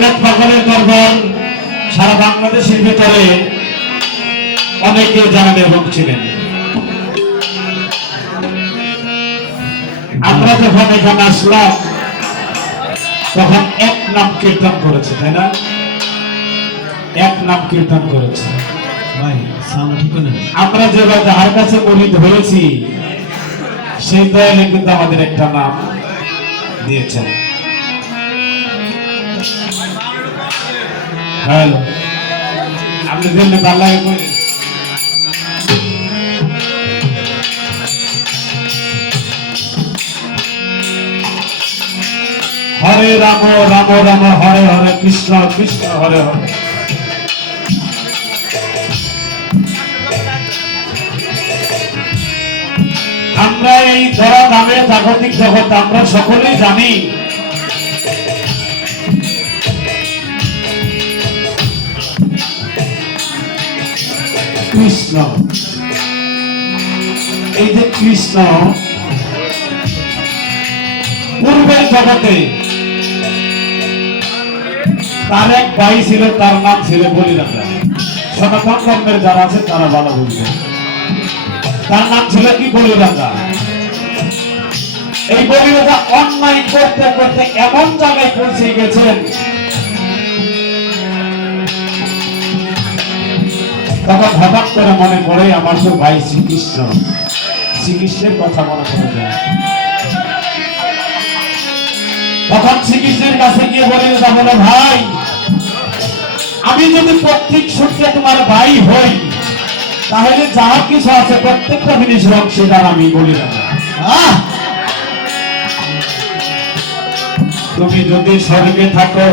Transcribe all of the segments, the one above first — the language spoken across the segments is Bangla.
হরিনাথ পাগলের দরবার সারা বাংলাদেশের ভেতরে অনেকে জানেন এবং চিনেন। আমরা যখন এখানে আসলাম তখন এক নাম কীর্তন করেছে, তাই না? এক নাম কীর্তন করেছে। আমরা যেভাবে যাহার কাছে মুরিদ হয়েছি সেই দয়ালে কিন্তু আমাদের একটা নাম দিয়েছেন। হ্যালো, আপনি জন্য ভালো লাগে কই? হরে রাম রাম রাম হরে হরে, কৃষ্ণ কৃষ্ণ হরে হরে। আমরা এই ধরা নামে জাগতিক জগৎ আমরা সকলেই জানি কৃষ্ণ। এই যে কৃষ্ণ পূর্বের জগতে তার এক ভাই ছিল, তার নাম ছিল বলিরাজা। সনাতন ধর্মের যারা আছে তারা ভালো বুঝবে, তার নাম ছিল কি? বলিরাজা। এই বলিরাজা অন্যায় করতে করতে এমন জায়গায় পৌঁছে গেছেন, তখন হঠাৎ করে মনে পড়ে আমার তো ভাই শ্রীকৃষ্ণ, শ্রীকৃষ্ণের কথা মনে পড়ে যায়। তখন শ্রীকৃষ্ণের কাছে গিয়ে বলিরাজা বলে, ভাই আমি যদি প্রত্যেক সূত্রে তোমার ভাই হই তাহলে যাহা কিছু আছে প্রত্যেকটা জিনিসের অংশীদার আমি। বলিরাজা, তুমি যদি স্বর্গে থাকো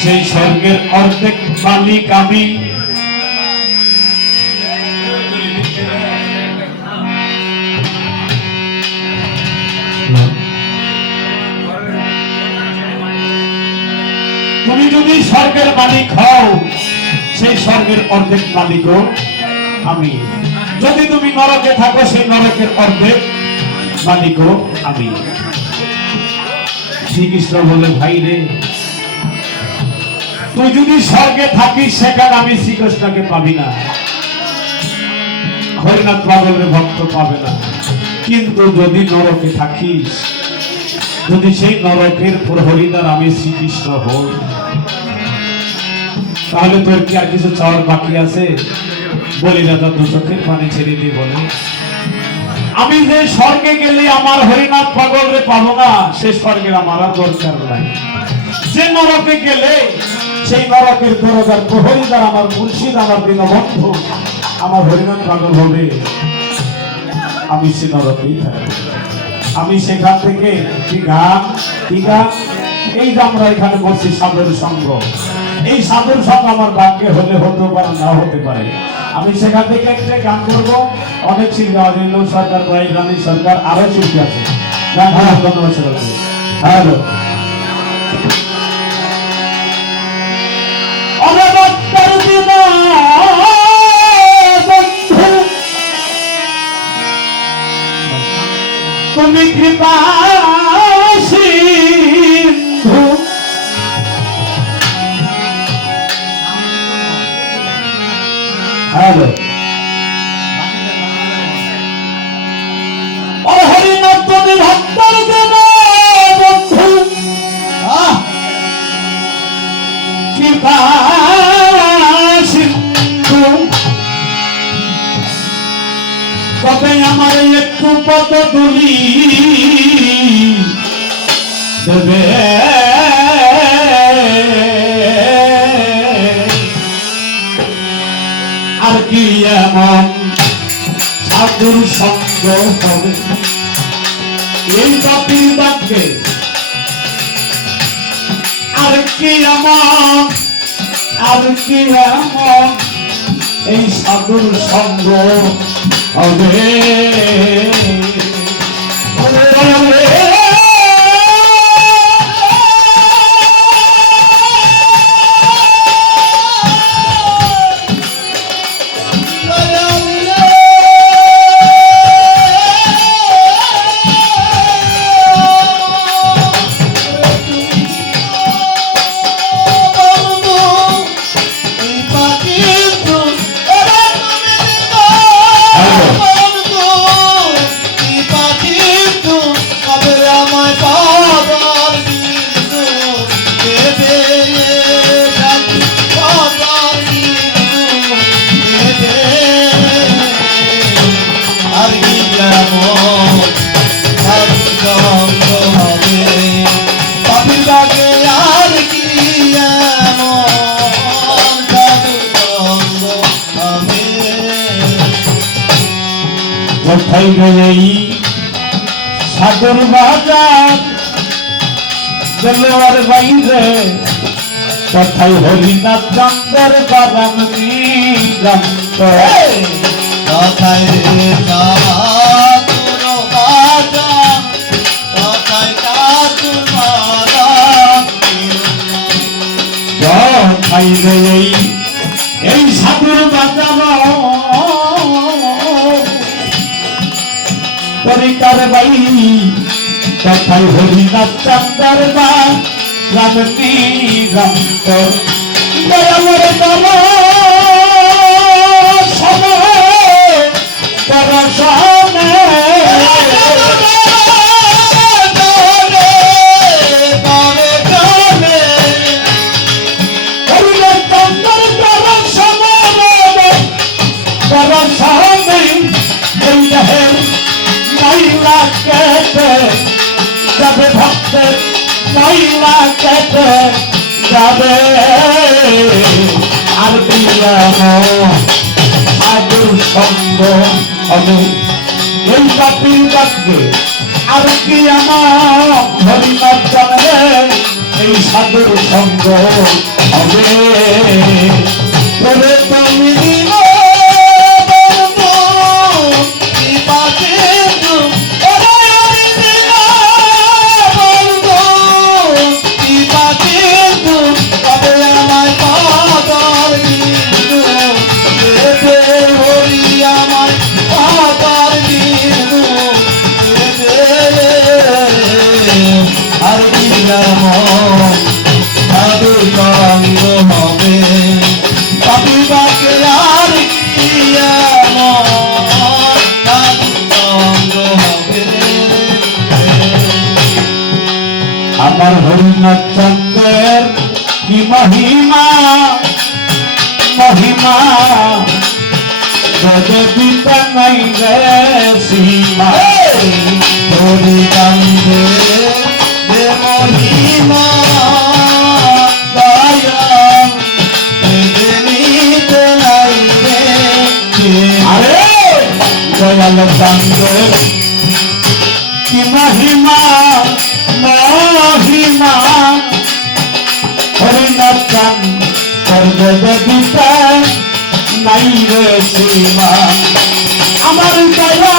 সেই স্বর্গের অর্ধেক মালিক আমি। তুমি যদি স্বর্গের মালিক হও সেই স্বর্গের অর্ধেক মালিকও আমি। যদি তুমি নরকে থাকো সেই নরকের অর্ধেক মালিকও আমি। শ্রীকৃষ্ণ বলে, ভাই রে, তুই যদি স্বর্গে থাকিস সেখানে আমি শ্রীকৃষ্ণকে পাবি না, হরিনাথ পাগলের ভক্ত পাবে না। কিন্তু যদি নরকে থাকিস, যদি সেই নরকের প্রহরীদার আমি শ্রীকৃষ্ণ হই, তাহলে তোর কি আর কিছু চাওয়ার বাকি আছে? বলিরাজা দু চোখের পানি ছেড়ে দিয়ে বলে, আমি যে স্বর্গে গেলে আমার হরিনাথ পাগলরে পাবো না, সে স্বর্গের আমার আর দরকার নাই। যে নরকে গেলে সেই নরকের দরজার প্রহরীদার আমার মুর্শিদ, আমার দীনবন্ধু, আমার হরিনাথ পাগল হবে, আমি সে নরকেই থাকবো। আমি সেখান থেকে কি গান এই যে আমরা এখানে বলছি সাধুর সঙ্গ, এই সাধুর সঙ্গ আমার ভাগ্যে হলে হতে পারে, না হতে পারে। আমি সেখান থেকে একটা গান করবো। অনেক শিল্পী, অনিল সরকার, রানী সরকার, আরো শিল্পী আছে। গান ধন্যবাদ সবাইকে। হ্যালো, তুমি কৃপা সিন্ধু, হ্যালো, হরিনাথ তুমি ভক্তর দেব বন্ধু, কৃপা সিন্ধু, তবে আমার একটু পদ তুলি দেবে। আর কি এমন সাধুর সঙ্গ হবে এই বাপির বাক্যে? আর কি এমন এই সাধুর সঙ্গ হবে? কোথায় গেলেই সাগর বাজার দেলোয়ার বাইরে কোথায় হরিনাথ চন্দ্রের বাগান নিগান্ত কোথায় রে চাতুর বাজার কোথায় চাতুর বাজার কোথায় গেলেই এই সাগর বাজার পরিকার বাই কোথায় হরিনাথ চন্দ্রের বাগান নিগান্ত দয়ামর দমা যাবে ভক্তের মহিলা কেটে যাবে আর দিলাম সাধুর সঙ্গ হবে এই পাপির বাক্যে আর কি আমার হরিনাথ জানে এই সাধুর সঙ্গ হবে তবে তুমি আমার হরিনাথ চন্দ্রের কি মহিমা মহিমা জগদিতা নাই রে সীমা হরি কান্দে রে মহিমা দয়া নিতে নাই রে আরে দয়াল চন্দ্রের কি মহিমা মহিমা হরিনাথ চন্দ্রের জগদিতা নাই রে সীমা আমার দয়া